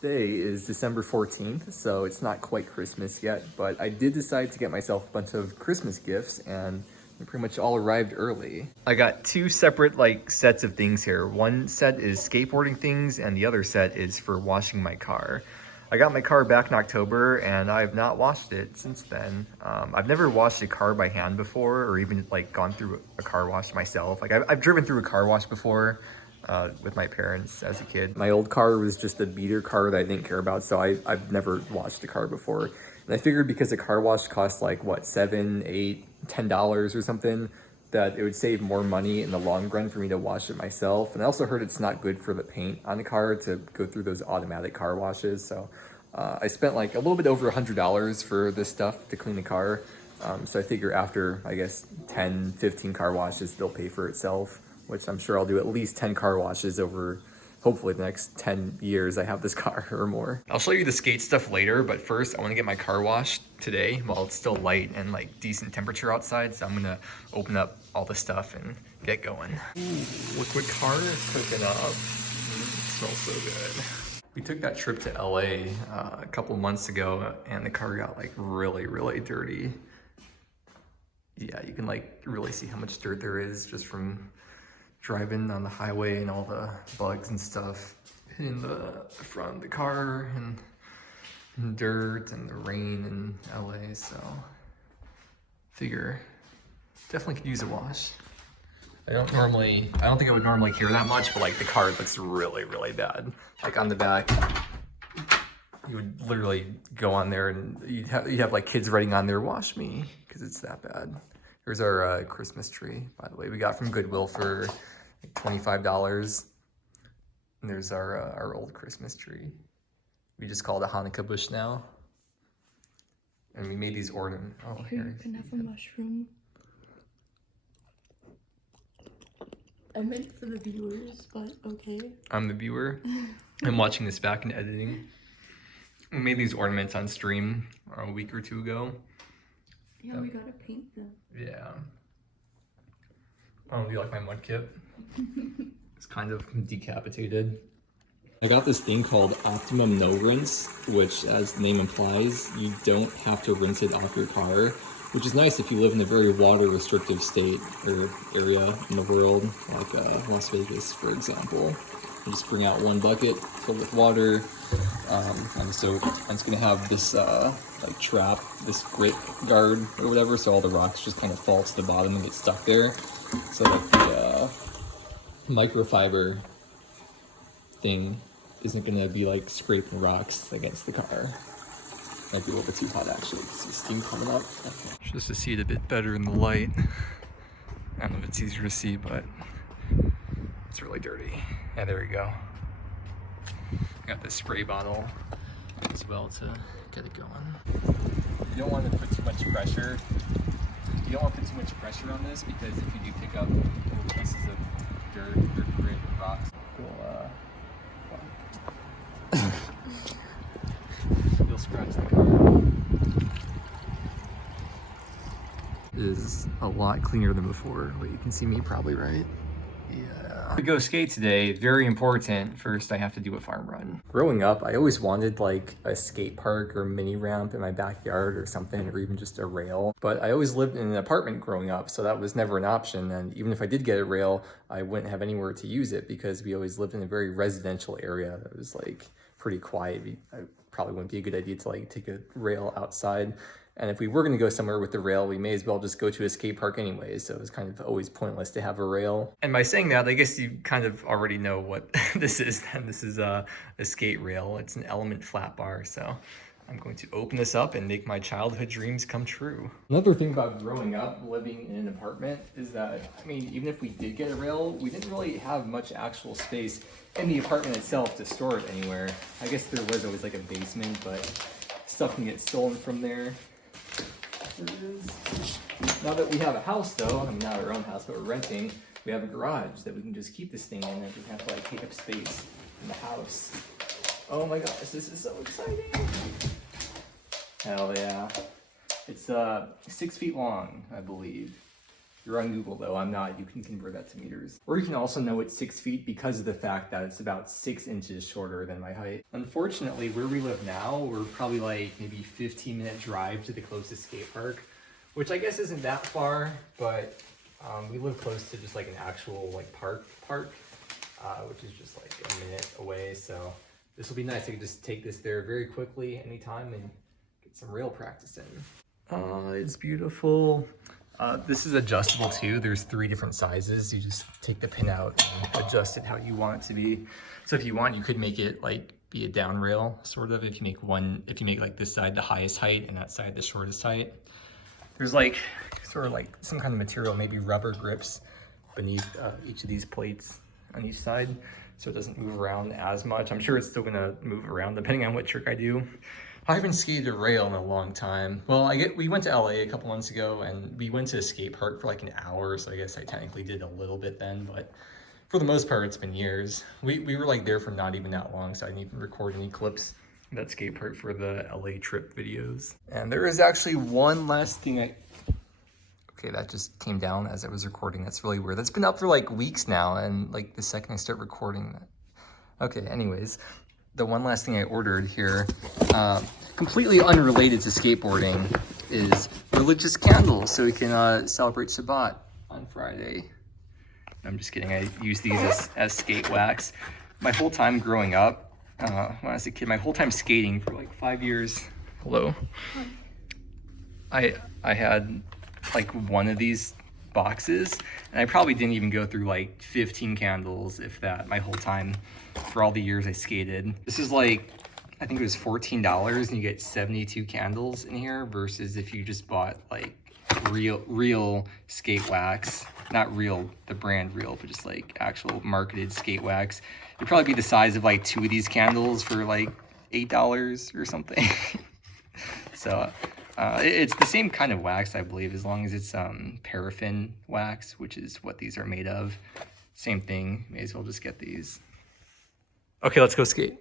Today is December 14th, so it's not quite Christmas yet, but I did decide to get myself a bunch of Christmas gifts, and they pretty much all arrived early. I got two separate sets of things here. One set is skateboarding things, and the other set is for washing my car. I got my car back in October, and I have not washed it since then. I've never washed a car by hand before, or even gone through a car wash myself. I've driven through a car wash before. With my parents as a kid. My old car was just a beater car that I didn't care about, so I've never washed a car before. And I figured because a car wash costs like, what, $7, $8, $10 or something, that it would save more money in the long run for me to wash it myself. And I also heard it's not good for the paint on the car to go through those automatic car washes. So I spent like a little bit over $100 for this stuff to clean the car. So I figure after, I guess, 10, 15 car washes, it'll pay for itself, which I'm sure I'll do at least 10 car washes over, hopefully, the next 10 years I have this car or more. I'll show you the skate stuff later, but first I want to get my car washed today while it's still light and decent temperature outside. So I'm gonna open up all the stuff and get going. Ooh, look what car is cooking up. It smells so good. We took that trip to LA a couple months ago, and the car got really, really dirty. Yeah, you can really see how much dirt there is just from driving on the highway and all the bugs and stuff hitting the front of the car and dirt and the rain in LA. So figure definitely could use a wash. I don't think I would normally care that much, but the car looks really, really bad. On the back, you would literally go on there and you'd have kids writing on there, "Wash me," because it's that bad. Here's our Christmas tree, by the way. We got from Goodwill for $25. And there's our old Christmas tree. We just call it a Hanukkah bush now. And we made these ornaments. Oh, here you can have a mushroom. I meant for the viewers, but okay. I'm the viewer. I'm watching this back in editing. We made these ornaments on stream a week or two ago. Yeah, we gotta paint them. Yeah. Oh, do you like my mud kit? It's kind of decapitated. I got this thing called Optimum No Rinse, which, as the name implies, you don't have to rinse it off your car, which is nice if you live in a very water restrictive state or area in the world, like Las Vegas, for example. You just bring out one bucket filled with water and soap, and it's gonna have this trap, this grit guard or whatever, so all the rocks just kind of fall to the bottom and get stuck there. So the microfiber thing isn't gonna be scraping rocks against the car. Might be a little bit too hot actually. See steam coming up. Okay. Just to see it a bit better in the light. I don't know if it's easier to see, but it's really dirty. Yeah, there we go. Got this spray bottle as well to get it going. You don't want to put too much pressure. You don't want to put too much pressure on this, because if you do pick up little pieces of dirt or grit or rocks, you'll scratch the car. It is a lot cleaner than before. Wait, you can see me probably, right? Yeah. To go skate today, very important. First, I have to do a farm run. Growing up, I always wanted a skate park or mini ramp in my backyard or something, or even just a rail. But I always lived in an apartment growing up, so that was never an option. And even if I did get a rail, I wouldn't have anywhere to use it because we always lived in a very residential area that was pretty quiet. I probably wouldn't be a good idea to take a rail outside. And if we were going to go somewhere with the rail, we may as well just go to a skate park anyway. So it was kind of always pointless to have a rail. And by saying that, I guess you kind of already know what this is then. This is a skate rail. It's an Element flat bar. So I'm going to open this up and make my childhood dreams come true. Another thing about growing up living in an apartment is that, even if we did get a rail, we didn't really have much actual space in the apartment itself to store it anywhere. I guess there was always a basement, but stuff can get stolen from there. There it is. Now that we have a house though, not our own house, but we're renting, we have a garage that we can just keep this thing in, and we have to take up space in the house. Oh my gosh, this is so exciting. Hell yeah. It's 6 feet long, I believe. You're on Google though, I'm not. You can convert that to meters. Or you can also know it's 6 feet because of the fact that it's about 6 inches shorter than my height. Unfortunately, where we live now, we're probably like maybe 15-minute drive to the closest skate park, which I guess isn't that far, but we live close to just like an actual like park, which is just like a minute away. So this will be nice. I can just take this there very quickly anytime and get some rail practice in. It's beautiful. This is adjustable too. There's 3 different sizes. You just take the pin out and adjust it how you want it to be. So if you want, you could make it like be a down rail, sort of. If you make like this side the highest height and that side the shortest height. There's like sort of like some kind of material, maybe rubber grips beneath each of these plates on each side, so it doesn't move around as much. I'm sure it's still gonna move around depending on what trick I do. I haven't skated a rail in a long time. Well, we went to LA a couple months ago and we went to a skate park for like an hour, so I guess I technically did a little bit then, but for the most part, it's been years. We were like there for not even that long, so I didn't even record any clips of that skate park for the LA trip videos. And there is actually one last thing okay, that just came down as I was recording. That's really weird. That's been up for like weeks now, and like the second I start recording that. Okay, anyways. The one last thing I ordered here, completely unrelated to skateboarding, is religious candles so we can celebrate Shabbat on Friday. I'm just kidding, I use these as skate wax. My whole time growing up, when I was a kid, my whole time skating for like 5 years. Hello. I had like one of these boxes, and I probably didn't even go through like 15 candles, if that, my whole time for all the years I skated. This is like, I think it was $14 and you get 72 candles in here, versus if you just bought like real skate wax, not real, the brand real, but just like actual marketed skate wax, it'd probably be the size of like 2 of these candles for like $8 or something. So it's the same kind of wax, I believe, as long as it's paraffin wax, which is what these are made of. Same thing, may as well just get these. Okay, let's go skate.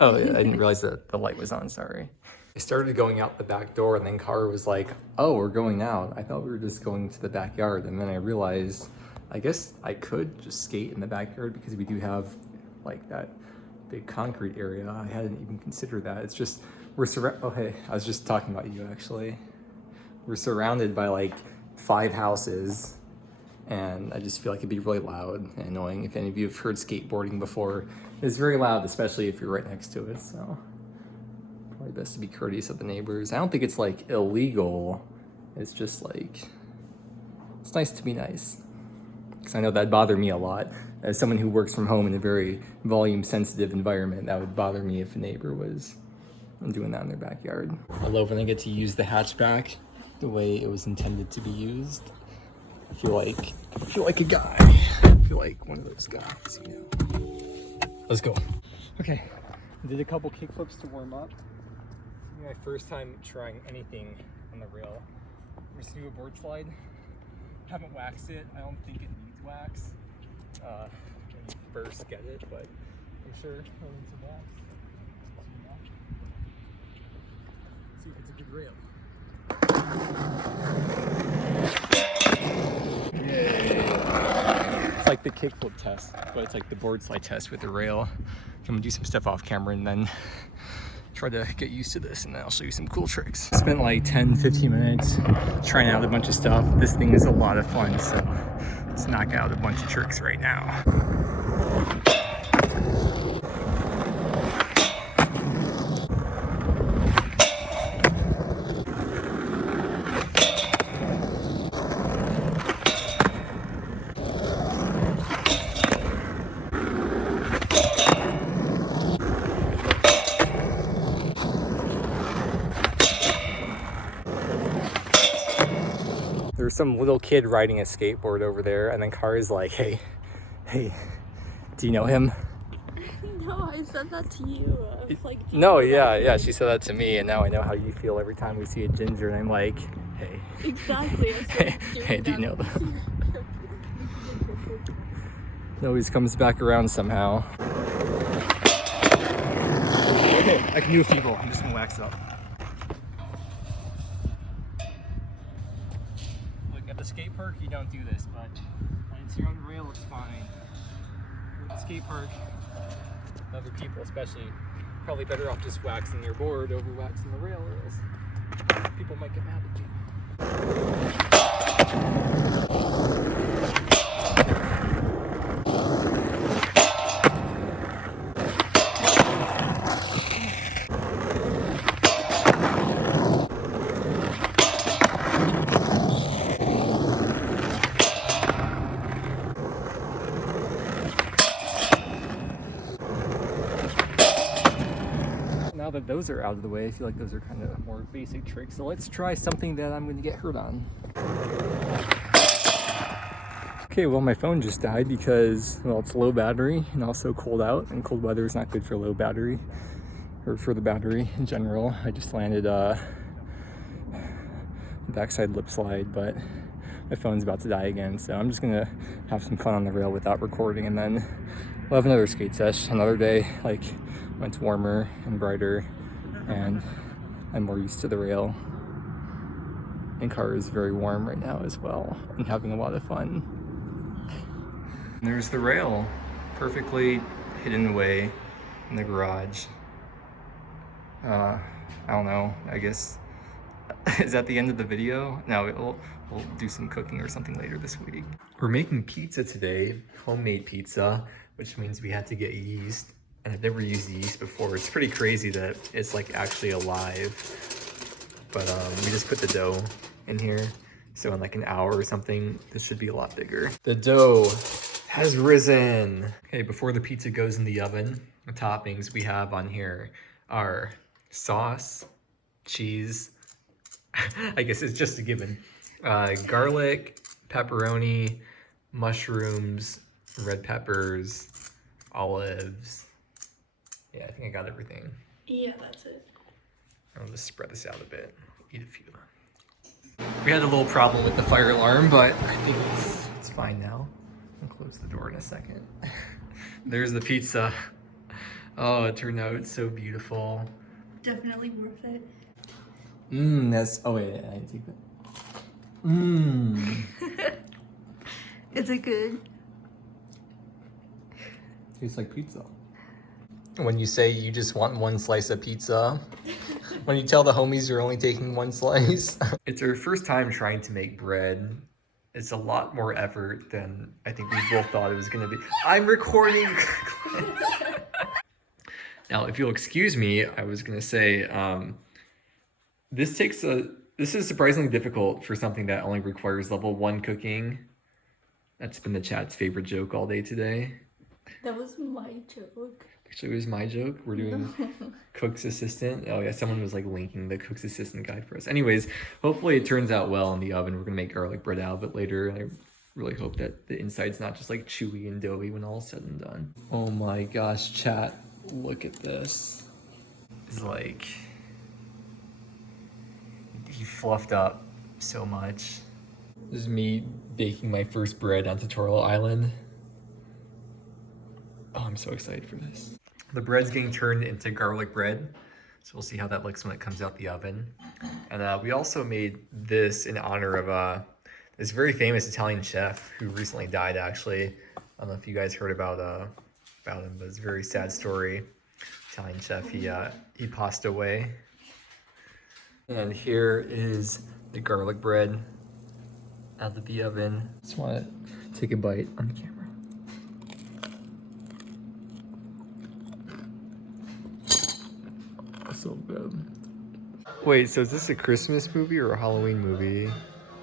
Oh, yeah, I didn't realize that the light was on, sorry. I started going out the back door, and then Cara was like, oh, we're going out. I thought we were just going to the backyard, and then I realized I guess I could just skate in the backyard because we do have like that big concrete area. I hadn't even considered that. It's just, oh hey, I was just talking about you actually. We're surrounded by like 5 houses, and I just feel like it'd be really loud and annoying. If any of you have heard skateboarding before, it's very loud, especially if you're right next to it, so probably best to be courteous of the neighbors. I don't think it's like illegal, it's just like, it's nice to be nice. Because I know that'd bother me a lot. As someone who works from home in a very volume-sensitive environment, that would bother me if a neighbor was doing that in their backyard. I love when I get to use the hatchback the way it was intended to be used. I feel like a guy. I feel like one of those guys, you know. Let's go. Okay, I did a couple kickflips to warm up. This is my first time trying anything on the rail. We're just gonna do a board slide. Haven't waxed it. I don't think it needs wax when you first get it, but I'm sure it'll need some wax. See if it's a good rail. Yay! It's like the kickflip test, but it's like the board slide test with the rail. I'm gonna do some stuff off camera and then try to get used to this, and then I'll show you some cool tricks. I spent like 10-15 minutes trying out a bunch of stuff. This thing is a lot of fun, so let's knock out a bunch of tricks right now. There's some little kid riding a skateboard over there, and then Cara's like, hey, do you know him? No, I said that to you. I was like, no, yeah, she said that to me, and now I know how you feel every time we see a ginger, and I'm like, hey. Exactly. I said, hey, do you know them? It always comes back around somehow. Okay, I can do a feeble. I'm just gonna wax it up. Look at the skate park, you don't do this, but when it's here on the rail, it's fine. At the skate park, other people especially, probably better off just waxing your board over waxing the rail, or else people might get mad at you. Now that those are out of the way, I feel like those are kind of more basic tricks. So let's try something that I'm going to get hurt on. Okay, well my phone just died because, well, it's low battery and also cold out, and cold weather is not good for low battery, or for the battery in general. I just landed backside lip slide, but my phone's about to die again, so I'm just gonna have some fun on the rail without recording, and then we'll have another skate sesh another day, like when it's warmer and brighter and I'm more used to the rail. And car is very warm right now as well, and having a lot of fun. And there's the rail, perfectly hidden away in the garage. I don't know, I guess, is that the end of the video? No, we'll do some cooking or something later this week. We're making pizza today, homemade pizza, which means we had to get yeast. And I've never used yeast before. It's pretty crazy that it's like actually alive. But we just put the dough in here. So in like an hour or something, this should be a lot bigger. The dough has risen. Okay, before the pizza goes in the oven, the toppings we have on here are sauce, cheese, I guess it's just a given, garlic, pepperoni, mushrooms, red peppers, olives. Yeah, I think I got everything. Yeah, that's it. I'll just spread this out a bit, eat a few. We had a little problem with the fire alarm, but I think it's fine now. I'll close the door in a second. There's the pizza. Oh, it turned out so beautiful. Definitely worth it. That's, oh wait, I didn't take that. Is it good? Tastes like pizza. When you say you just want one slice of pizza, when you tell the homies you're only taking one slice. It's our first time trying to make bread. It's a lot more effort than I think we both thought it was gonna be. I'm recording. Now, if you'll excuse me, I was gonna say, this is surprisingly difficult for something that only requires level 1 cooking. That's been the chat's favorite joke all day today. That was my joke. Actually, it was my joke. We're doing Cook's Assistant. Oh yeah, someone was like linking the Cook's Assistant guide for us. Anyways, hopefully it turns out well in the oven. We're gonna make garlic bread out of it later. I really hope that the inside's not just like chewy and doughy when all's said and done. Oh my gosh, chat, look at this. It's like, he fluffed up so much. This is me baking my first bread on Tutorial Island. Oh, I'm so excited for this. The bread's getting turned into garlic bread, so we'll see how that looks when it comes out the oven. And we also made this in honor of this very famous Italian chef who recently died, actually. I don't know if you guys heard about him, but it's a very sad story. Italian chef, he passed away. And here is the garlic bread out of the oven. Just want to take a bite on the camera. So good. Wait, so is this a Christmas movie or a Halloween movie?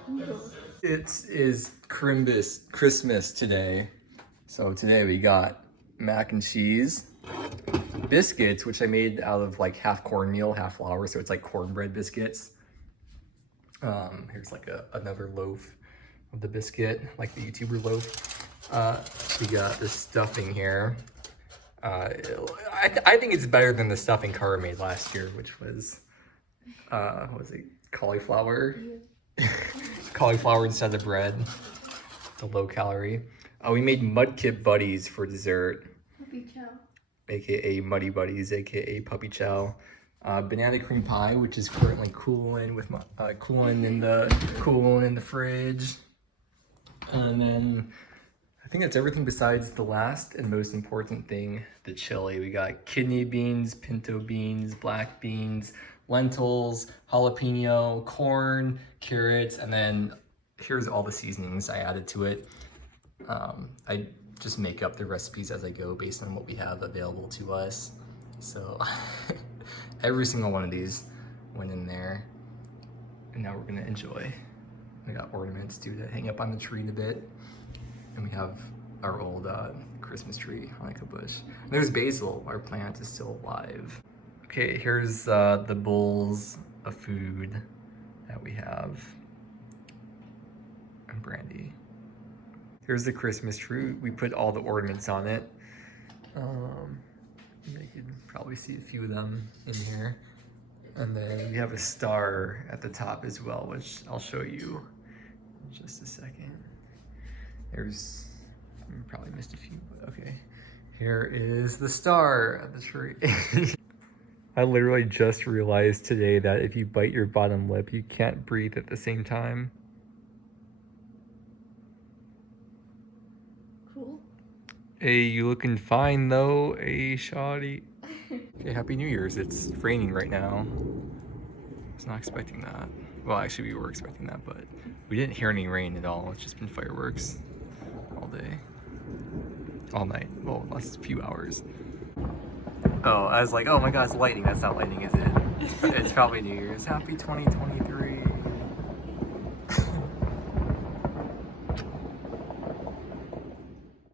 No. It is Christmas today. So today we got mac and cheese, biscuits, which I made out of like half cornmeal, half flour, so it's like cornbread biscuits. Here's like another loaf of the biscuit, like the YouTuber loaf. We got the stuffing here. I think it's better than the stuffing Cara made last year, which was, what was it, cauliflower? Yeah. Cauliflower instead of bread, the low calorie. We made mudkip buddies for dessert. Puppy chow. AKA muddy buddies, AKA puppy chow. Banana cream pie, which is currently cooling in the fridge. And then I think that's everything besides the last and most important thing, the chili. We got kidney beans, pinto beans, black beans, lentils, jalapeno, corn, carrots, and then here's all the seasonings I added to it. I just make up the recipes as I go based on what we have available to us. So every single one of these went in there, and now we're gonna enjoy. We got ornaments too to hang up on the tree in a bit. And we have our old Christmas tree, Hanukkah bush. And there's basil, our plant is still alive. Okay, here's the bowls of food that we have. And brandy. Here's the Christmas tree. We put all the ornaments on it. You can probably see a few of them in here. And then we have a star at the top as well, which I'll show you in just a second. There's, I probably missed a few, but okay. Here is the star at the tree. I literally just realized today that if you bite your bottom lip, you can't breathe at the same time. Cool. Hey, you looking fine though, hey shawty. Okay, Happy New Year's. It's raining right now. I was not expecting that. Well, actually we were expecting that, but we didn't hear any rain at all. It's just been fireworks all day, all night. Well, last few hours. Oh, I was like, oh my god, it's lightning. That's not lightning, is it? It's probably New Year's. Happy 2023.